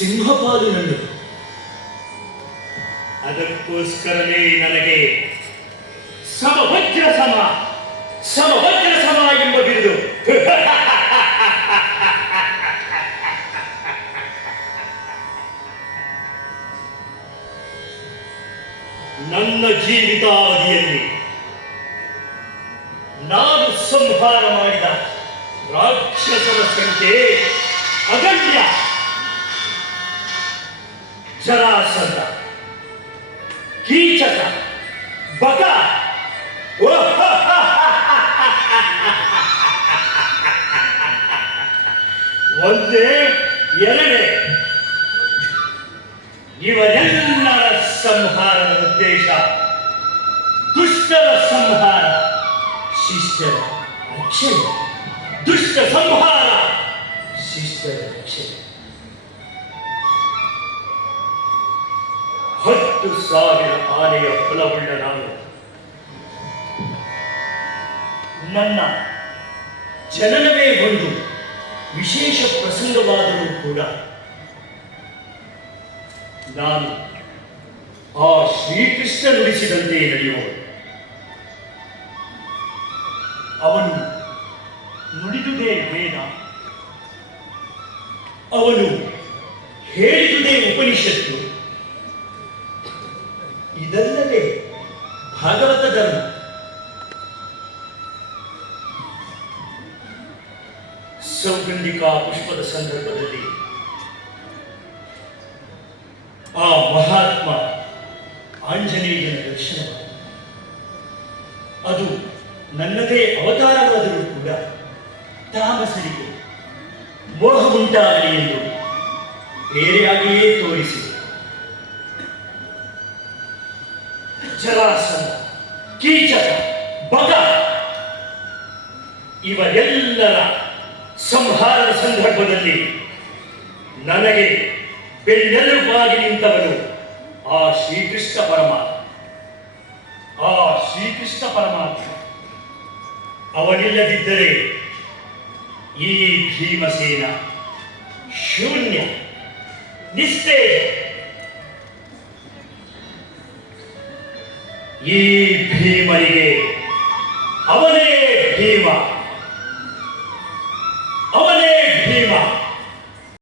ಸಿಂಹಪಾಲು ನನ್ನದು. ಅದಕ್ಕೋಸ್ಕರವೇ ನನಗೆ ಸಮವಜ್ರ ಸಮ ಸಮವಜ್ರ ಸಮ ಎಂಬ ಬಿರುದು. ನನ್ನ ಜೀವಿತಾವಧಿಯಲ್ಲಿ ನಾನು ಸಂಹಾರ ಮಾಡಿದ ರಾಕ್ಷಸರ ಸಂಖ್ಯೆ ಅಗಣ್ಯ. ಜರಾಸಂಧ, ಕೀಚಕ, ಬಕ, ಒಂದೇ ಎರಡೇ ಇವರೆಲ್ಲರ ಸಂಹಾರದ ಉದ್ದೇಶ ದುಷ್ಟರ ಸಂಹಾರ, ಶಿಷ್ಟರ ರಕ್ಷಣೆ. ದುಷ್ಟ ಸಂಹಾರ, ಶಿಷ್ಟರ ರಕ್ಷಣೆ. 10,000 ಆನೆಯ ಬಲವುಳ್ಳ ನಾನು ನನ್ನ ಜನನವೇ ಒಂದು ವಿಶೇಷ ಪ್ರಸಂಗವಾದರೂ ಕೂಡ ನಾನು ಆ ಶ್ರೀಕೃಷ್ಣ ನುಡಿಸಿದಂತೆ ನಡೆಯುವನು. ಅವನು ನುಡಿದುದೇ ವೇದ, ಅವನು ಹೇಳಿದುದೇ ಉಪನಿಷತ್ತು. ಇದಲ್ಲವೇ ಭಾಗವತ ಧರ್ಮ. ಸೌಗಂಧಿಕಾ ಪುಷ್ಪದ ಸಂದರ್ಭದಲ್ಲಿ ಆ ಮಹಾತ್ಮ ಆಂಜನೇಯನ ದರ್ಶನ, ಅದು ನನ್ನದೇ ಅವತಾರವಾದರೂ ಕೂಡ ತಾಮಸರಿಗೆ ಮೋಹ ಉಂಟಾಗಲಿ ಎಂದು ಬೇರೆಯಾಗಿಯೇ ತೋರಿಸಿದೆ. ಜರಾಸಂಧ, ಕೀಚಕ, ಬಕ ಇವರೆಲ್ಲರ ಸಂಹಾರದ ಸಂದರ್ಭದಲ್ಲಿ ನನಗೆ ಬೆನ್ನೆಲುಬಾಗಿ ನಿಂತವನು ಆ ಶ್ರೀಕೃಷ್ಣ ಪರಮಾತ್ಮ. ಆ ಶ್ರೀಕೃಷ್ಣ ಪರಮಾತ್ಮ ಅವನಿಲ್ಲದಿದ್ದರೆ ಈ ಭೀಮಸೇನ ಶೂನ್ಯ, ನಿಸ್ತೇಜ. ಈ ಭೀಮನಿಗೆ ಅವನೇ ಭೀಮ.